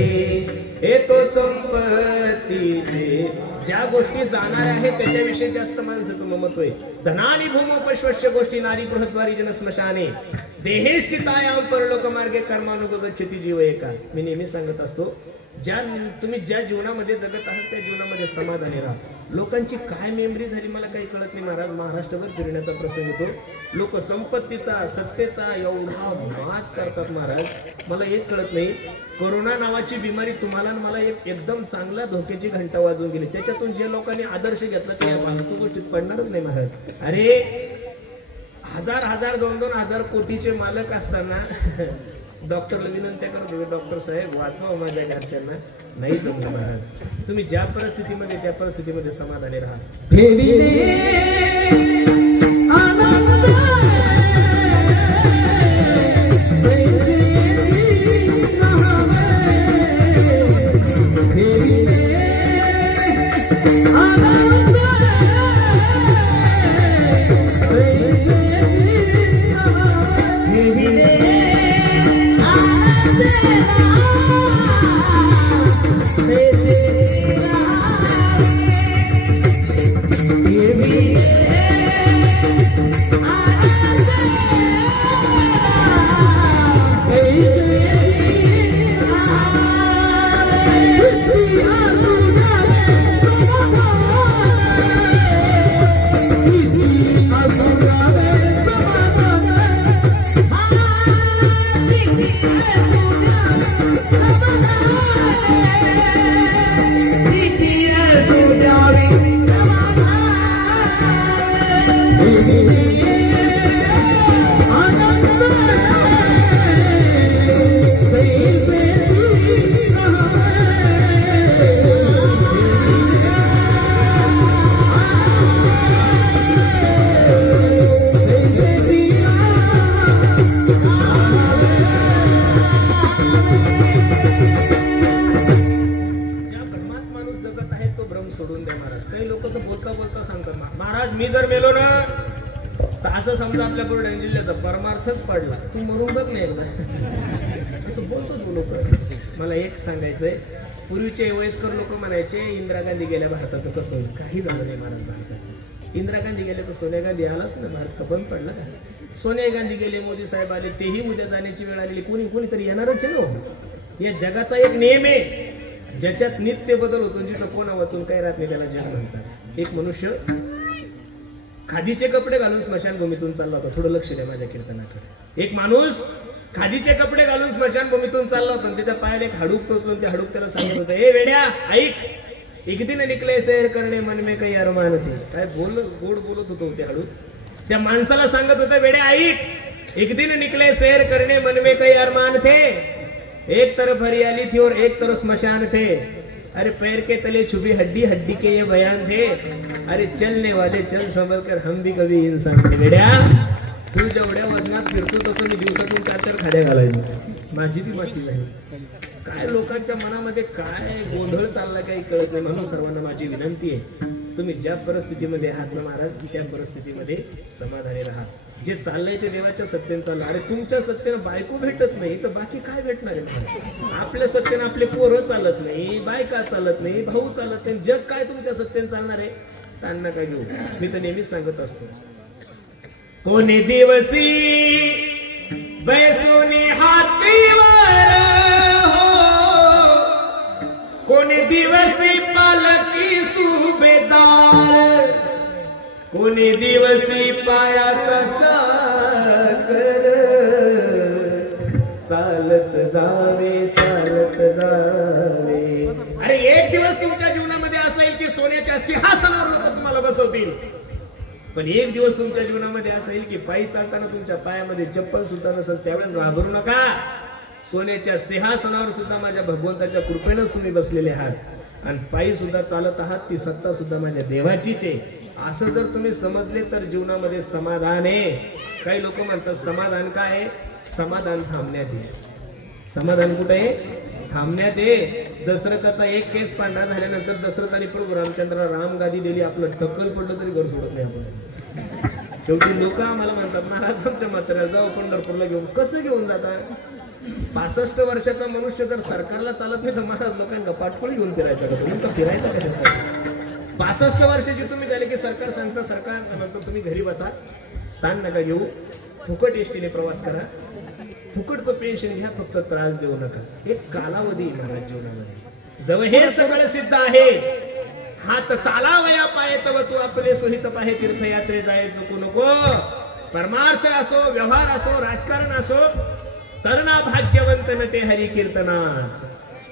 येतो संपत्तीचे. ज्या गोष्टी जाणार आहेत त्याच्याविषयी जास्त माणसाचं ममत्व आहे. धनानी भूमोपश्वस्य गोष्टी नारी बृहद्वारी जन स्मशाने देहेश्चितायाम परलोक मार्गे कर्मानुगच्छति जीव एका. मी नेहमी सांगत असतो, तुम्ही ज्या जीवनामध्ये जगत आहात त्या जीवनामध्ये समाधानी राहा. लोकांची काय मेमरी झाली मला काही कळत नाही महाराज. महाराष्ट्रभर फिरण्याचा प्रसंग येतो, लोक संपत्तीचा सत्तेचा एवढा नाच करतात महाराज. मला एक कळत नाही, कोरोना नावाची बिमारी तुम्हाला मला एकदम चांगला धोक्याची घंटा वाजवून गेली. त्याच्यातून जे लोकांनी आदर्श घेतला ते या फालतू गोष्टीत पडणारच नाही महाराज. अरे 1000-2,000 कोटीचे मालक असताना डॉक्टरला विनंती करतो, डॉक्टर साहेब वाचवा माझ्या घरच्यांना. नाही जमलं महाराज. तुम्ही ज्या परिस्थितीमध्ये त्या परिस्थितीमध्ये समाधानी राहा. जगत आहे तो भ्रम सोडून द्या महाराज. काही लोक तर बोलता बोलता सांगतात महाराज मी जर मेलो ना तर असं समजा आपल्या पुढे जिल्ह्याचा परमार्थच पडला, तू मरून बघ नाही ना. असं बोलतो तू लोक. मला एक सांगायचंय, पूर्वीचे वयस्कर लोक म्हणायचे इंदिरा गांधी गेल्या भारताचं कसं होईल. काही झालं नाही महाराज भारताचं. इंदिरा गांधी गेले तर सोनिया गांधी आलाच ना, भारत बंद पडला का. सोनिया गांधी गेले, मोदी साहेब आले, तेही उद्या जाण्याची वेळ आलेली. कोणीतरी येणारच आहे ना. या जगाचा एक नियम आहे ज्याच्यात नित्य बदल होतो. जिथं कोणा वाचून काही राहत नाही त्याला जग म्हणतात. एक मनुष्य खादीचे कपडे घालून स्मशानभूमीतून चालला होता. थोडं लक्ष द्या माझ्या कीर्तनाकडे. एक माणूस खादीचे कपडे घालून स्मशानभूमीतून चालला होता. त्याच्या पायाला एक हाडूक टोचून ते हाडूक त्याला सांगत होतं, ए वेड्या ऐक, एक दिन निकले सैर करणे मन में काही अरमान थे. काय गोड बोलत होतो ते हाडूक. त्या माणसाला सांगत होतं, वेड्या ऐक, एक दिन निकले सैर करणे मन में काही अरमान थे. एक तरफ हरियाली थी और एक तरफ स्मशान थे. अरे पैर के तले छुपी हड्डी, हड्डी के ये बयान थे. अरे चलने वाले चल संभल कर, हम भी कभी इंसान थे. वेड्या तू जेवढ्या वजनात फिरतो तसं मी दिवसातून 4-4 खाड्या घालायचो. माझी बी माती झाली. काय लोकांच्या मनामध्ये काय गोंधळ चालला काही कळत नाही. म्हणून सर्वांना माझी विनंती आहे, तुम्ही ज्या परिस्थितीमध्ये आहात ना महाराज त्या परिस्थितीमध्ये समाधानी राहा. जे चाललंय ते देवाच्या सत्तेने चाललं. अरे तुमच्या सत्तेनं बायको भेटत नाही तर बाकी काय भेटणार आहे. आपल्या सत्तेनं आपले पोरं चालत नाही, बायका चालत नाही, भाऊ चालत नाही. जग काय तुमच्या सत्तेने चालणार आहे. ताण नका घेऊ. मी तर नेहमीच सांगत असतो, कोणी दिवसी बैसोनी हातीवर हो, कोणी दिवसी पालकी सुभेदार, कोणी दिवसी पायाचा चाकर, चालत जावे चालत जावे. अरे एक दिवस तुमच्या जीवनामध्ये असा येईल की सोन्याच्या सिंहासनावर लोक तुम्हाला बसवतील. पण एक दिवस तुमच्या जीवनामध्ये असं येईल की पायी चालताना तुमच्या पायामध्ये चप्पल सुद्धा नसेल. त्यावेळेस घाबरू नका. सोन्याच्या सिंहासनावर सुद्धा माझ्या भगवंताच्या कृपेनंच तुम्ही बसलेले आहात आणि पायी सुद्धा चालत आहात. ती सत्ता सुद्धा माझ्या देवाचीच आहे. असं जर तुम्ही समजले तर जीवनामध्ये समाधान आहे. काही लोक म्हणतात समाधान काय आहे. समाधान थांबण्यात आहे. समाधान कुठे आहे. थांबण्यात आहे. दशरथाचा एक केस पांढरा झाल्यानंतर दशरथाने प्रभू रामचंद्राला रामगादी दिली. आपलं टक्कल पडलं तरी घर सोडत नाही आपण. शेवटी लोक आम्हाला म्हणतात महाराज आमच्या म्हाताऱ्याला जाऊ पंढरपूरला घेऊन. कसं घेऊन जातात. 65 वर्षाचा मनुष्य जर सरकारला चालत नाही तर महाराज लोकांना पाठपोळी घेऊन फिरायचा का. तुम्ही फिरायचा कशासाठी. 65 वर्षाची तुम्ही झाले की सरकार सांगता, सरकार नंतर तुम्ही घरी बसा. ताण नका घेऊ. फुकट एसटीने प्रवास करा. फुकटचं पेन्शन घ्या. फक्त त्रास देऊ नका. एक कालावधी महाराज जीवनामध्ये जवळ हे सगळं सिद्ध आहे. हात चालावया पाये तव तू आपले सोहित पाहे तीर्थयात्रे जाय चुकू नको. परमार्थ असो, व्यवहार असो, राजकारण असो, तरणा भाग्यवंत नटे हरी कीर्तनात.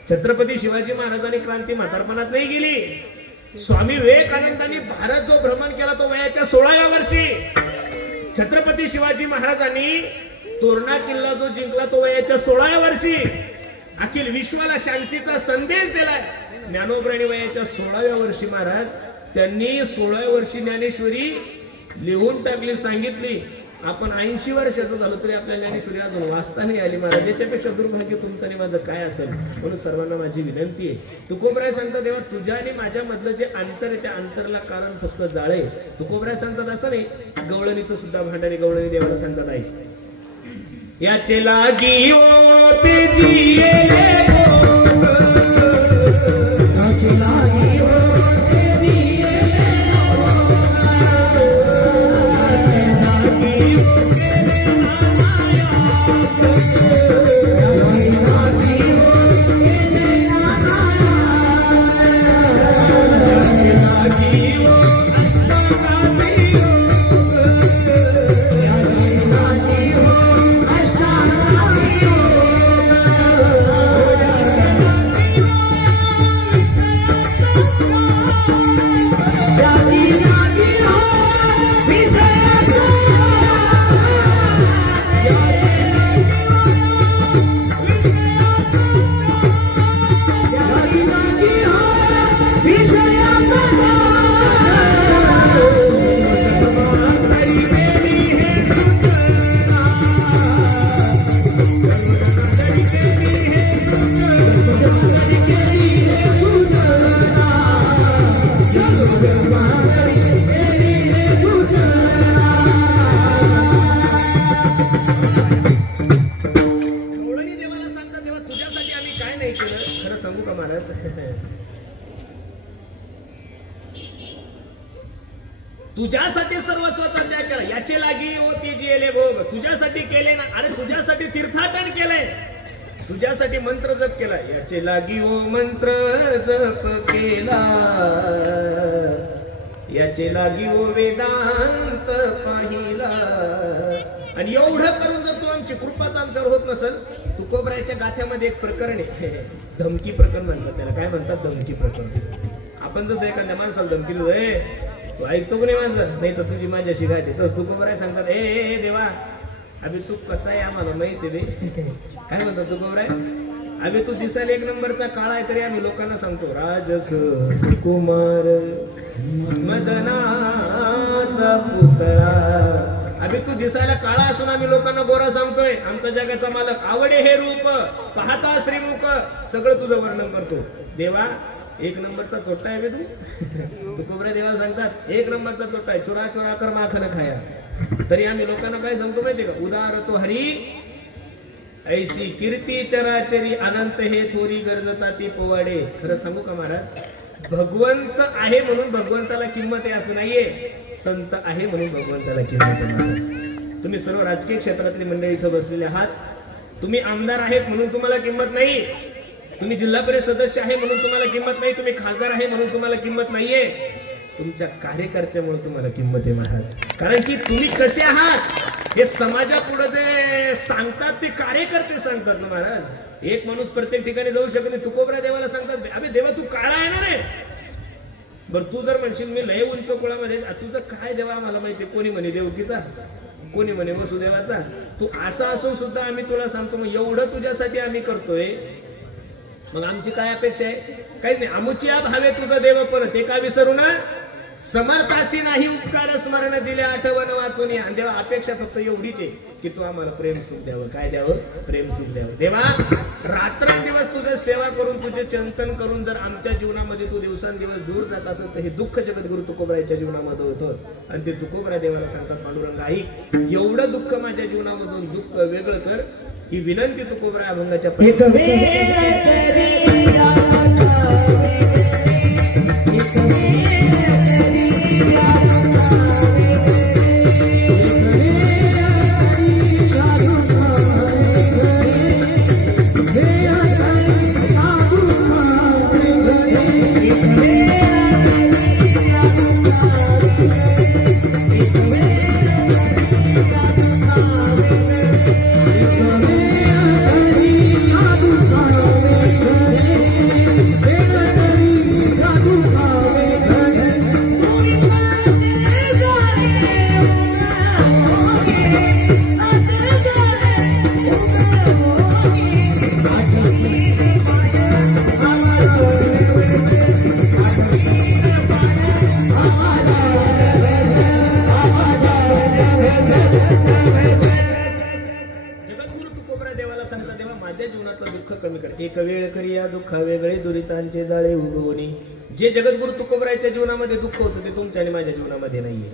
छत्रपती शिवाजी महाराजांनी क्रांती म्हातारपणात नाही गेली. स्वामी विवेकानंदांनी भारत जो भ्रमण केला तो वयाच्या 16व्या वर्षी. छत्रपती शिवाजी महाराजांनी तोरणा किल्ला जो जिंकला तो वयाच्या 16व्या वर्षी. अखिल विश्वाला शांतीचा संदेश दिलाय. ज्ञानोबरांनी वयाच्या 16व्या वर्षी महाराज त्यांनी 16व्या वर्षी ज्ञानेश्वरी लिहून टाकली, सांगितली. आपण 80 वर्षाचं झालो तरी आपल्या ज्ञानेश्वरी अजून वाचता नाही आली. महाराज याच्यापेक्षा दुर्भाग्य तुमचं आणि माझं काय असेल. म्हणून सर्वांना माझी विनंती आहे. तुकोबराय सांगतात देवा तुझ्या आणि माझ्या मधलं जे अंतर आहे त्या अंतरला कारण फक्त जाळे. तुकोबराय सांगतात असं नाही. गवळणीचं सुद्धा भांडारी गवळणी देवाला सांगतात आहे याचे लागी होते जिये Thank you. तुझ्यासाठी सर्वस्वाचा त्याग केला, याचे लागी होती जिले भोग, तुझ्यासाठी केले ना, अरे तुझ्यासाठी तीर्थाटन केलंय, तुझ्यासाठी मंत्र जप केला, याचे लागी हो मंत्र जप केला, याचे लागी हो वेदांत पाहिला. आणि एवढं करून जर तू आमची कृपाच आमच्यावर होत नसेल, तुकोबरायच्या गाथ्यामध्ये एक प्रकरण आहे, धमकी प्रकरण म्हणतात त्याला. काय म्हणतात? धमकी प्रकरण. आपण जसं एखाद्या माणसाला धमकी देतो, तू ऐकतो की नाही माझं, नाही तर तुझी माझ्याशी गाठी, तस तुकोबराय सांगतात, ए देवा अभि तू कसा आहे आम्हाला माहिती रे. काय म्हणतात तुकोबराय? अभि तू दिसायला एक नंबरचा काळा आहे, तरी आम्ही लोकांना सांगतो राजस सुकुमार मदनाचा पुतळा. अभि तू दिसायला काळा असून आम्ही लोकांना गोरा सांगतोय, आमचा जगाचा मालक, आवडे हे रूप पाहता श्रीमुख, सगळं तुझं वर्णन करतो. देवा एक नंबरचा चोट्टा आहे तू. तुकोबराय देवाला सांगतात एक नंबरचा चोट्टा आहे, चोरा चोरा कर माखन खाया. तरी आम्ही लोकांना काय सांगतो माहितीये का? उदार तो हरी ऐसी कीर्ती चराचरी अनंत हे थोरी गरजता ती पोवाडे. खरं सांगू का महाराज, भगवंत आहे म्हणून भगवंताला किंमत आहे असं नाहीये, संत आहे म्हणून भगवंताला किंमत आहे. महाराज तुम्ही सर्व राजकीय क्षेत्रातली मंडळी इथं बसलेले आहात, तुम्ही आमदार आहेत म्हणून तुम्हाला किंमत नाही, तुम्ही जिल्हा परिषद सदस्य आहे म्हणून तुम्हाला किंमत नाही, तुम्ही खासदार आहे म्हणून तुम्हाला किंमत नाहीये, तुमच्या कार्यकर्त्यामुळे तुम्हाला किंमत आहे महाराज. कारण की तुम्ही कसे आहात हे समाजापुढे जे सांगतात ते कार्यकर्ते सांगतात ना महाराज. एक माणूस प्रत्येक ठिकाणी जाऊ शकत नाही. तुकोबराय देवाला सांगतात, अबे देवा तू काळा आहे ना रे. बर तू जर म्हणशील मी लय उंच कुळामध्ये, तुझं काय देवा आम्हाला माहिती, कोणी म्हणे देवकीचा, कोणी म्हणे वसुदेवाचा, तू असा असून सुद्धा आम्ही तुला सांगतो मग एवढं तुझ्यासाठी आम्ही करतोय, मग आमची काय अपेक्षा आहे? काहीच नाही. आमुची आप हवे तुझं देव परत, ते का विसरू ना, समर्थासी नाही उपकार स्मरण दिले आठवण वाचून या. देवा अपेक्षा फक्त एवढीच आहे की तू आम्हाला प्रेम सुख द्यावं. काय द्यावं? प्रेम सुख द्यावं. देवा रात्रंदिवस तुझं सेवा करून तुझे चिंतन करून जर आमच्या जीवनामध्ये तू दिवसांदिवस दूर जात असेल तर हे दुःख जगद्गुरु तुकोबरायच्या जीवनामध्ये होतं. आणि ते तुकोबराय देवाला सांगतात, पांडुरंग आई एवढं दुःख माझ्या जीवनामधून दुःख वेगळं कर. ही विनंती तुकोबराय अभंगाच्या एक वेळ करिया दुःखा वेगळे दुरितांचे जाळे उगवणे. जे जगद्गुरु तुकोबरायच्या जीवनामध्ये दुःख होतं ते तुमच्या आणि माझ्या जीवनामध्ये नाहीये.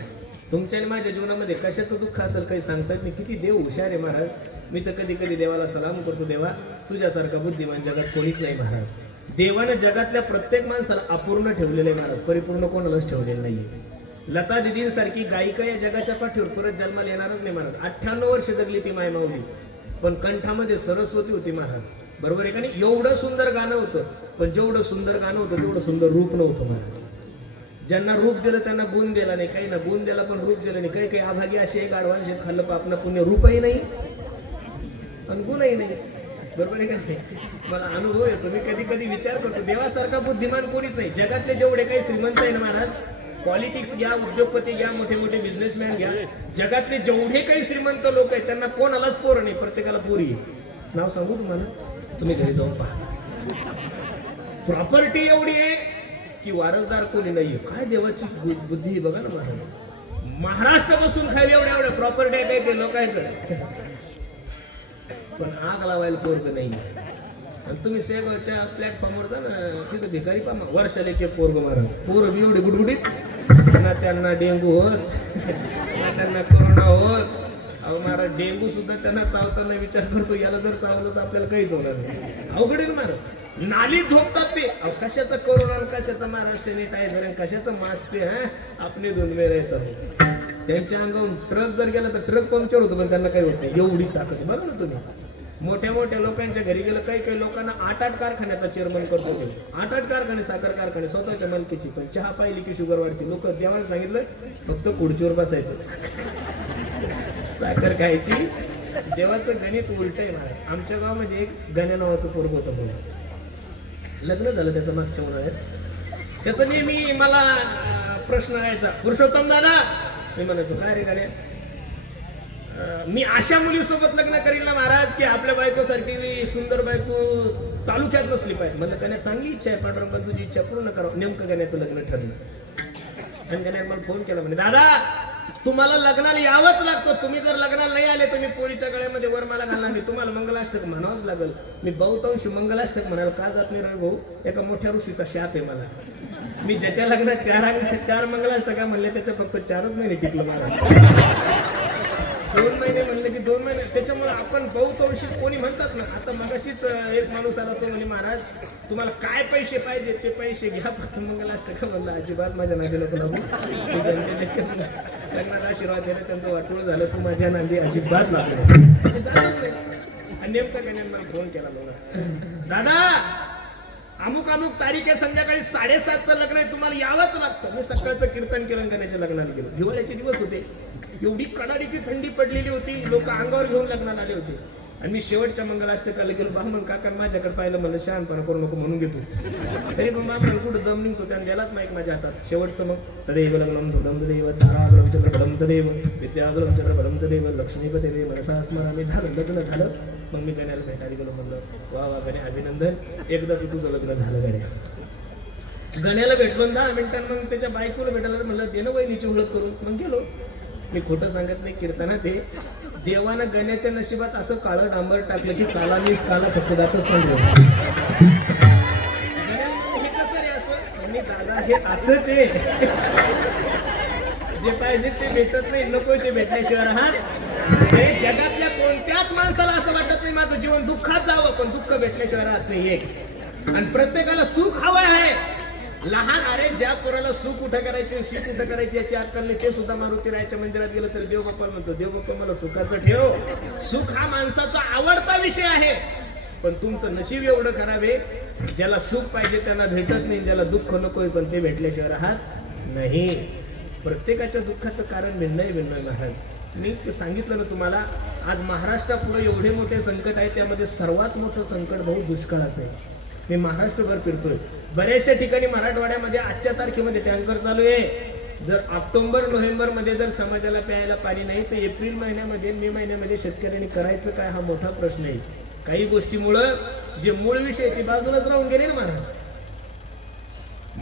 तुमच्या आणि माझ्या जीवनामध्ये कशाचं दुःख असेल काही सांगता येत नाही. किती देव हुशार आहे महाराज. मी तर कधी कधी देवाला सलाम करतो, देवा तुझ्यासारखा बुद्धिमान जगात कोणीच नाही महाराज. देवानं जगातल्या प्रत्येक माणसाला अपूर्ण ठेवलेलं आहे महाराज, परिपूर्ण कोणालाच ठेवलेलं नाहीये. लता दिदींसारखी गायिका या जगाच्या पाठीवर परत जन्माला येणारच नाही महाराज. 98 वर्ष जगली ती माय माऊली, पण कंठामध्ये सरस्वती होती महाराज. बरोबर आहे का नाही? एवढं सुंदर गाणं होतं, पण जेवढं सुंदर गाणं होतं तेवढं सुंदर रूप नव्हतं महाराज. ज्यांना रूप दिलं त्यांना गुण दिला नाही, काही ना गुण दिला पण रूप दिलं नाही. काही काही आभागी असे एक आडवान शेत खाल्लं पापना पुण्य, रूपही नाही आणि गुणही नाही. बरोबर आहे का नाही? मला अनुभव येतो, मी कधी कधी विचार करतो देवासारखा बुद्धिमान कोणीच नाही. जगातले जेवढे काही श्रीमंत आहे ना महाराज, पॉलिटिक्स घ्या, उद्योगपती घ्या, मोठे मोठे बिझनेसमॅन घ्या, जगातले जेवढे काही श्रीमंत लोक आहेत त्यांना कोणालाच पोर नाही, प्रत्येकाला पोरी आहे. नाव सांगू तुम्हाला, तुम्ही घरी जाऊन पहा. प्रॉपर्टी एवढी आहे की वारसदार कोणी नाहीये. काय देवाची बुद्धी बघा ना महाराज. महाराष्ट्र बसून खायला एवढ्या एवढ्या प्रॉपर्टी आहे काय लोकांकडे, पण आग लावायला पोरग नाही. आणि तुम्ही शेगावच्या प्लॅटफॉर्मवर जा ना, तिथं भिकारी पामा वर्षाला एक पोरग महाराज. पोरं एवढी गुडगुडीत ना, त्यांना डेंगू होत ना त्यांना कोरोना होत. अहो महाराज डेंगू सुद्धा त्यांना चावताना विचार करतो, याला जर चावलं तर आपल्याला काहीच होणार नाही. अवघड आहे महाराज. नालीत झोपतात ते. अहो कशाचा कोरोना, कशाचा महाराज सॅनिटायझर, कशाचं मास्क ते आपले दोनवे राहतात. त्यांच्या अंगावरून ट्रक जर गेला तर ट्रक पंक्चर होतो, पण त्यांना काही होत नाही. एवढी ताकद बघा ना तुम्ही. मोठ्या मोठ्या लोकांच्या घरी गेलं, काही लोकांना 8-8 कारखान्याचा चेअरमन करतो ते. 8-8 कारखाने, साखर कारखाने स्वतःच्या मालकीची. पण चहा पाहिली की शुगर वाढते. लोक देवाला सांगितलं फक्त खुर्चीवर बसायचं, साखर खायची. देवाचं गणित उलट आहे महाराज. आमच्या गावामध्ये एक गण्या नावाचं पोरग होतं मुलं, लग्न झालं त्याचं मागच्या उन्हाळ्यात. त्याचा नेहमी मला प्रश्न यायचा, पुरुषोत्तम दादा. मी म्हणायचो काय रे गाड्या, मी अशा मुलीसोबत लग्न करील ना महाराज की आपल्या बायकोसारखी सुंदर बायको तालुक्यात नसली पाहिजे. म्हणलं गण्या चांगली इच्छा आहे, पांडुरंग तुझी इच्छा पूर्ण करावं. नेमकं गण्याचं लग्न ठरलं आणि गण्याने मला फोन केला, म्हणजे दादा तुम्हाला लग्नाला यावंच लागतं. तुम्ही जर लग्नाला नाही आले तर मी पोरीच्या गळ्यामध्ये वरमाला घालणार, मी तुम्हाला मंगलाष्टक म्हणावंच लागेल. मी बहुतांशी मंगलाष्टक म्हणायला का जात नाही रे भाऊ, एका मोठ्या ऋषीचा शाप आहे मला. मी ज्याच्या लग्नात 4 मंगलाष्टक म्हणले त्याच्या फक्त 4च महिने टिकलं मला. 2 महिने म्हणले की 2 महिने. त्याच्यामुळे आपण बहुतांशी कोणी म्हणतात ना. आता मगाशीच एक माणूस आला, तो म्हणे महाराज तुम्हाला काय पैसे पाहिजे ते पैसे घ्या, फक्त मंगलाष्टक. म्हणलं अजिबात माझ्या नादी नको लागू. ज्यांच्या लग्नात आशीर्वाद दिला त्यांचं वाटोळ झालं, तू माझ्या नादी अजिबात लागलं. आणि नेमकं त्याने मला फोन केला, बघा दादा अमुक अमुक तारीख आहे, संध्याकाळी 7:30चं लग्न आहे, तुम्हाला यावंच लागतं. मी सकाळचं कीर्तन केलं, गण्याच्या लग्नाला गेलो. हिवाळ्याचे दिवस होते, एवढी कडाडीची थंडी पडलेली होती, लोक अंगावर घेऊन लग्नाला आले होते. आणि मी शेवटच्या मंगलाष्टकाला गेलो. ब्राह्मण काका माझ्याकडे पाहिलं, म्हणलं शहाणपणा करू नको म्हणून घेतो. तरी पण ब्राह्मण कुठं दम निघतो, त्याने द्यालाच माईक माझ्या हातात. शेवटचं मग तदेव लग्नम धुदमदेव ताराब्रह्मचंद्र तदेव विद्याब्रह्मचंद्र लक्ष्मीपदेव मनसा स्मरामी. झालं लग्न झालं. मग मी गण्याला भेटायला गेलो. म्हणलं वा वा गण्या अभिनंदन, एकदाच तुझं लग्न झालं गण्या. गण्याला भेटलो 10 मिनिटांनी. मग त्याच्या बायकोला भेटायला म्हणलं दे ना वहिनीची ओळख करून. मग गेलो. मी खोटं सांगत नाही, कीर्तनात ते देवानं गण्याच्या नशिबात असं काळं डांबर टाकलं की काला मीस काला फक्त दातच पण हे कसं रे असं. आणि दादा हे असंच आहे, जे पाहिजे ते भेटत नाही, नको ते भेटल्याशिवाय राहत. हे जगातल्या कोणत्याच माणसाला असं वाटत नाही माझं जीवन दुःखात जावं, पण दुःख भेटल्याशिवाय राहत नाही एक. आणि प्रत्येकाला सुख हवं आहे. लहान अरे ज्या पोराला सुख कुठं करायचे, शी कुठं करायची याची अक्कल नाही, ते सुद्धा मारुती रायाच्या मंदिरात गेलं तर देव बाप्पा म्हणतो, देव बाप्पा मला सुखाचं ठेव. सुख हा माणसाचा आवडता विषय आहे, पण तुमचं नशीब एवढं खराब आहे, ज्याला सुख पाहिजे त्याला भेटत नाही, ज्याला दुःख नकोय पण ते भेटल्याशिवाय राहत नाही. प्रत्येकाच्या दुःखाचं कारण भिन्न आहे महाराज. मी सांगितलं ना तुम्हाला, आज महाराष्ट्रापुढे एवढे मोठे संकट आहे, त्यामध्ये सर्वात मोठं संकट भाऊ दुष्काळाचं आहे. मी महाराष्ट्रभर फिरतोय, बऱ्याचशा ठिकाणी मराठवाड्यामध्ये आजच्या तारखेमध्ये टँकर चालू आहे. जर ऑक्टोबर नोव्हेंबर मध्ये जर समाजाला प्यायला पाणी नाही, तर एप्रिल महिन्यामध्ये मे महिन्यामध्ये शेतकऱ्यांनी करायचं काय हा मोठा प्रश्न आहे. काही गोष्टीमुळं जे मूळ विषय ती बाजूलाच राहून गेले ना महाराज.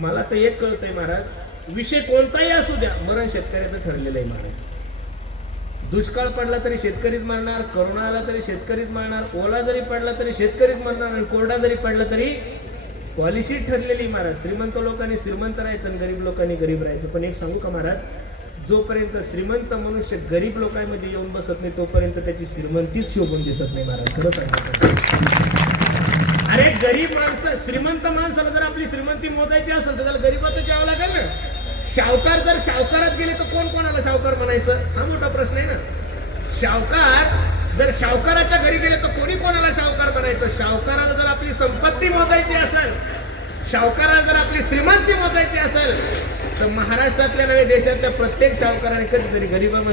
मला तर एक कळतंय महाराज, विषय कोणताही असू द्या, मरण शेतकऱ्याचं ठरलेलं आहे महाराज. दुष्काळ पडला तरी शेतकरीच मरणार, करोना आला तरी शेतकरीच मरणार, ओला जरी पडला तरी शेतकरीच मरणार, आणि कोरडा जरी पडला तरी पॉलिसी ठरलेली महाराज. श्रीमंत लोकांनी श्रीमंत राहायचं आणि गरीब लोकांनी गरीब राहायचं. पण एक सांगू का महाराज, जोपर्यंत श्रीमंत मनुष्य गरीब लोकांमध्ये येऊन बसत नाही तोपर्यंत त्याची श्रीमंतीच शोभून दिसत नाही महाराज. खरं सांगितलं. अरे गरीब माणसं, श्रीमंत माणसाला जर आपली श्रीमंती मोजायची असेल तर त्याला गरीबातच यावं लागेल ना. शावकार जर शावकारात गेले तर कोण कोणाला शावकार म्हणायचं हा मोठा प्रश्न आहे ना. शावकार जर शावकाराच्या घरी गेले तर कोणी कोणाला शावकार बनायचं. शावकाराला जर आपली संपत्ती मोजायची असेल, शावकाराला जर आपली श्रीमंती मोजायची असेल, तर महाराष्ट्रातल्या नव्हे देशातल्या प्रत्येक शावकाराने कधीतरी गरीबामध्ये